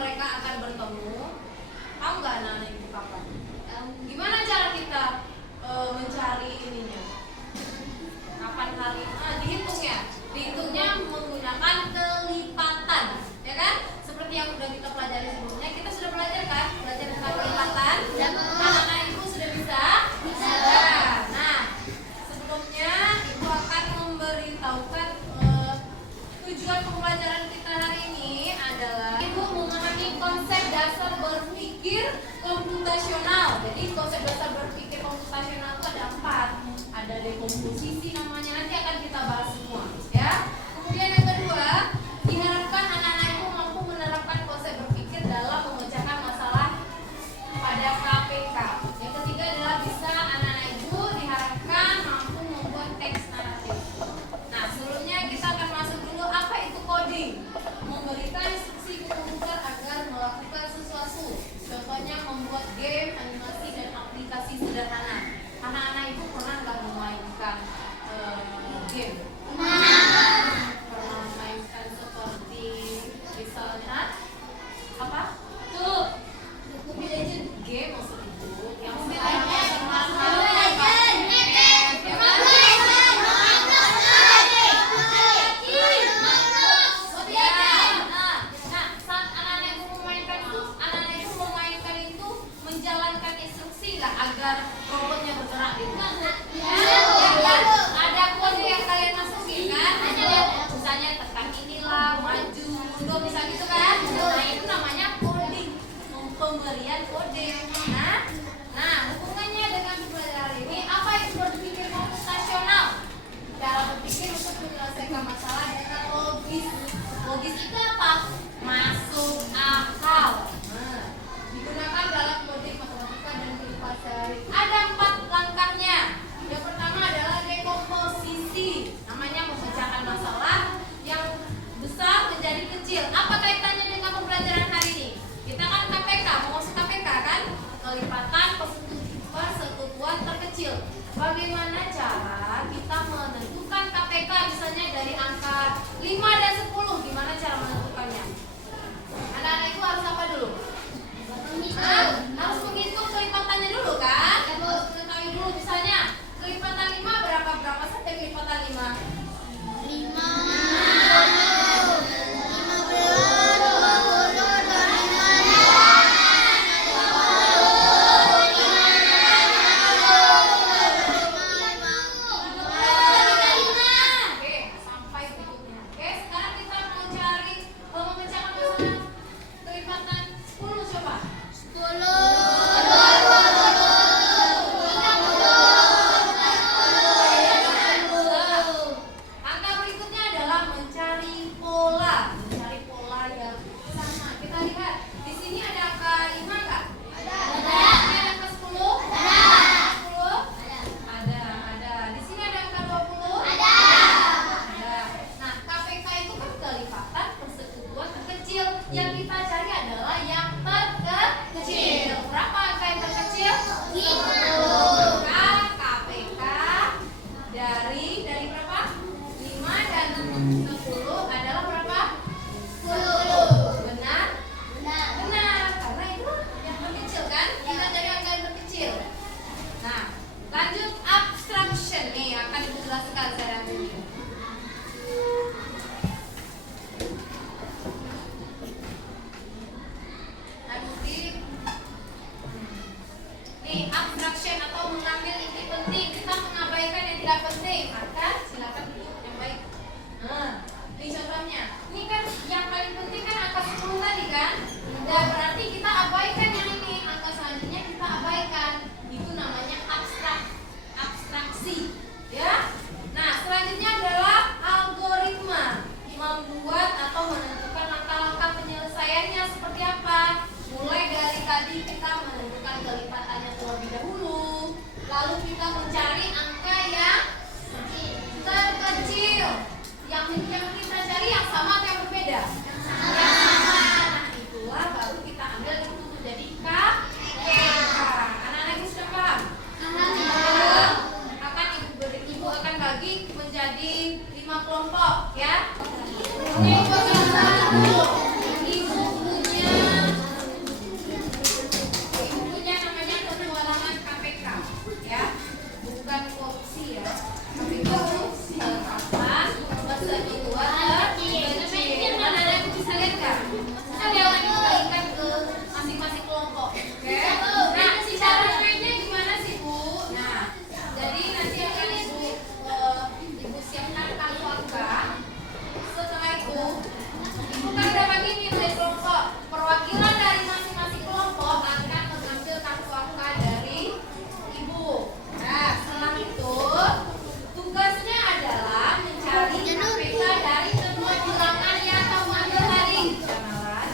mereka akan bertemu? Tahu nggak anak-anak ibu kapan? Gimana cara kita mencari ininya? Kapan hari? Dihitung ya. Dihitungnya menggunakan kelipatan, ya kan? Seperti yang sudah kita pelajari sebelumnya. Kita sudah belajar kan? Belajar tentang kelipatan. Anak-anak ibu sudah bisa? Bisa. Nah, sebelumnya ibu akan memberitahukan tujuan pembelajaran kita hari ini adalah ibu memahami konsep dasar berpikir komputasional. Jadi konsep dasar berpikir komputasional itu ada 4. Ada dekomposisi namanya, nanti akan kita bahas semua, ya. Kemudian yang kedua, diharapkan anak-anak ibu mampu menerapkan konsep berpikir dalam memecahkan masalah pada KPK. Yang ketiga adalah bisa anak-anak ibu diharapkan mampu membuat teks naratif. Nah, sebelumnya kita akan masuk dulu apa itu coding. Memberikan instruksi ke komputer agar melakukan sesuatu. Contohnya membuat game, animasi, dan aplikasi sederhana. Anak-anak ibu pernah nggak memainkan game? Pernah memainkan seperti misalnya apa? Tuh, Mobile Legends game maksud ibu. Yang menjalankan instruksi nggak agar robotnya bergerak gitu? Ada kode yang kalian masukin kan? Misalnya tekan inilah, maju, mundur, bisa gitu kan? Nah, itu namanya coding, pemberian kode. Nah, hubungannya dengan pembelajaran ini, apa itu berpikir komputasional? Cara berpikir untuk menyelesaikan masalah dengan logis. Logis itu apa? Masuk akal. Digunakan dalam kode matematika dan kehidupan sehari. Ada 4 langkahnya. Yang pertama adalah dekomposisi. Namanya memecahkan masalah yang besar menjadi kecil. Apa kaitannya dengan pembelajaran hari ini? Kita kan KPK, mau masuk KPK kan? Kelipatan, persekutuan terkecil. Bagaimana cara kita menentukan KPK misalnya dari angka 5 dan 10? Gimana cara menentukannya? Anak-anak itu harus apa dulu? Harus menghitung kelipatannya dulu kan? Harus mengetahui dulu misalnya kelipatan 5 berapa sampai kelipatan 5? 1 Bisa ya dikalikan ke masing-masing kelompok. Oke. Nah, cara mainnya gimana sih Bu? Nah, jadi nanti akan ibu siapkan kartu angka. Setelah itu ibu kan udah bagi nih dari kelompok. Perwakilan dari masing-masing kelompok akan mengambil kartu angka dari ibu. Nah, setelah itu tugasnya adalah mencari APK dari semua bilangan yang kamu ambil tadi. Jangan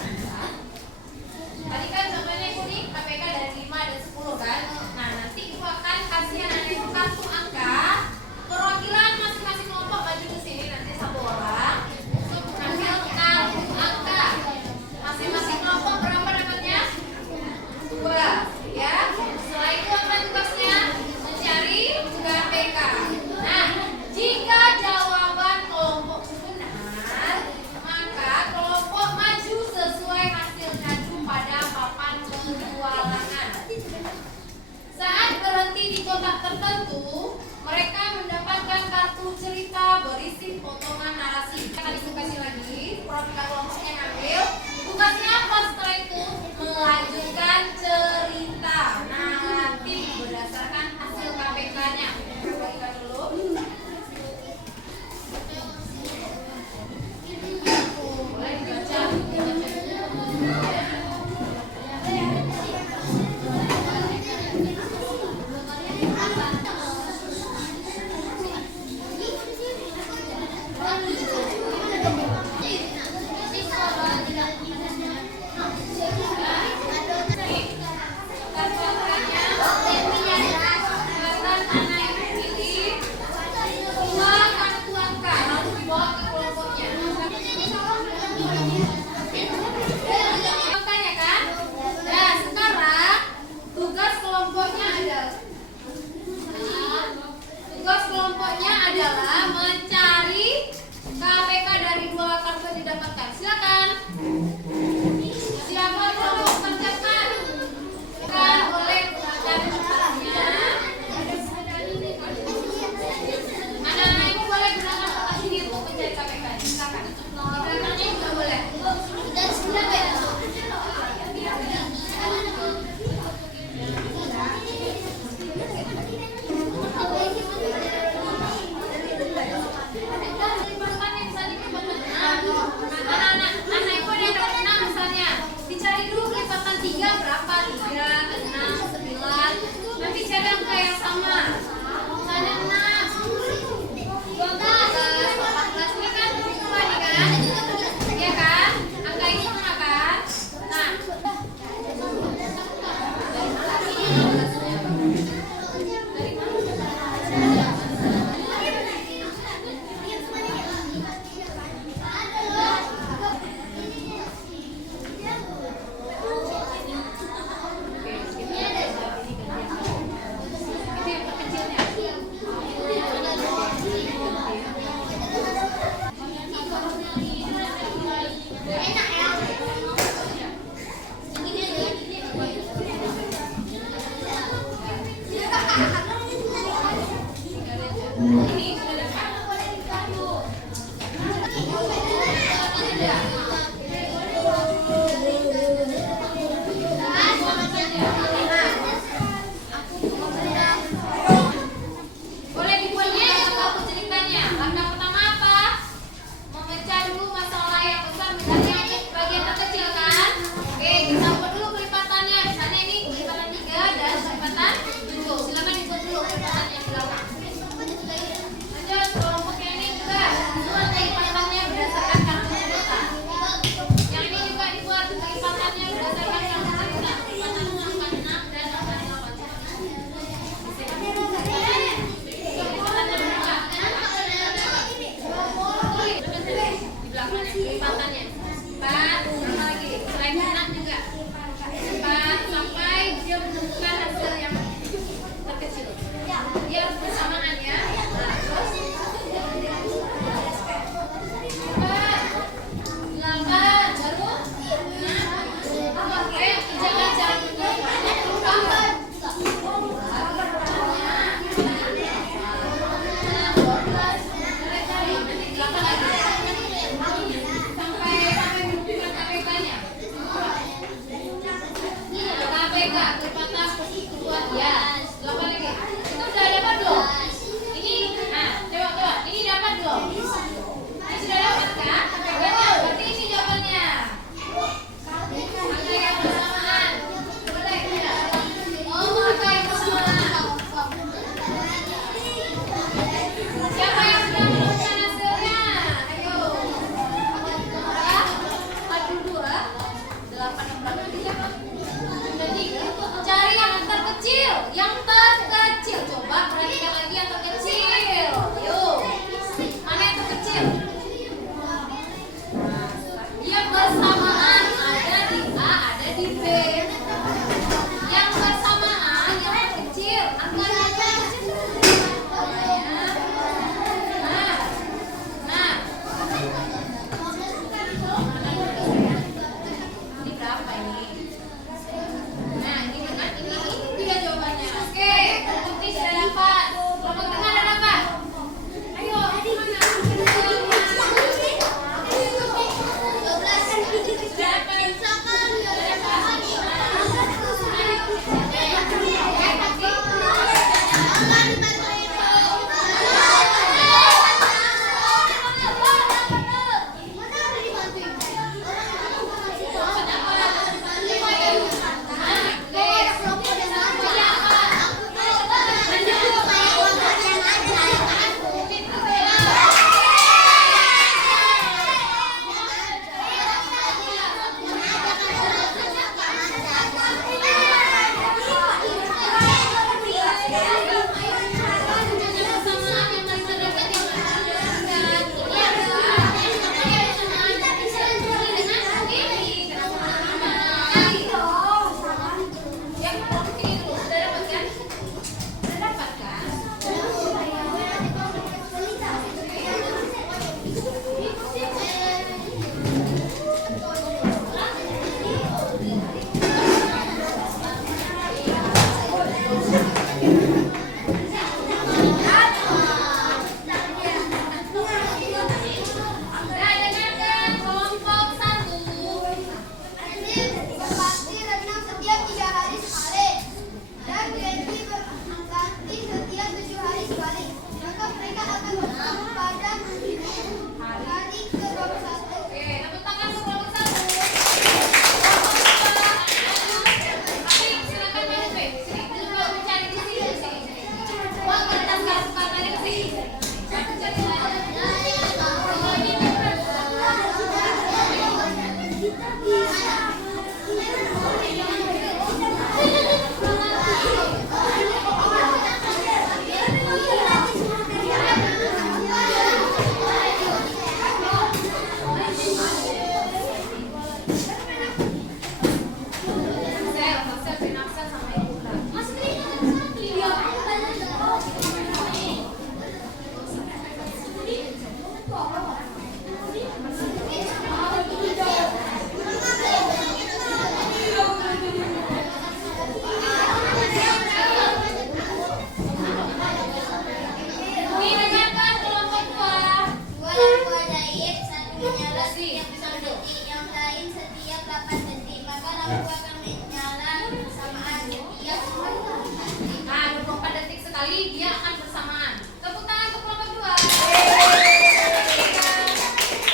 Dia akan bersamaan. Tepuk tangan untuk kelompok 2.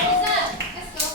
Bisa, let's go.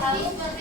Lalu seperti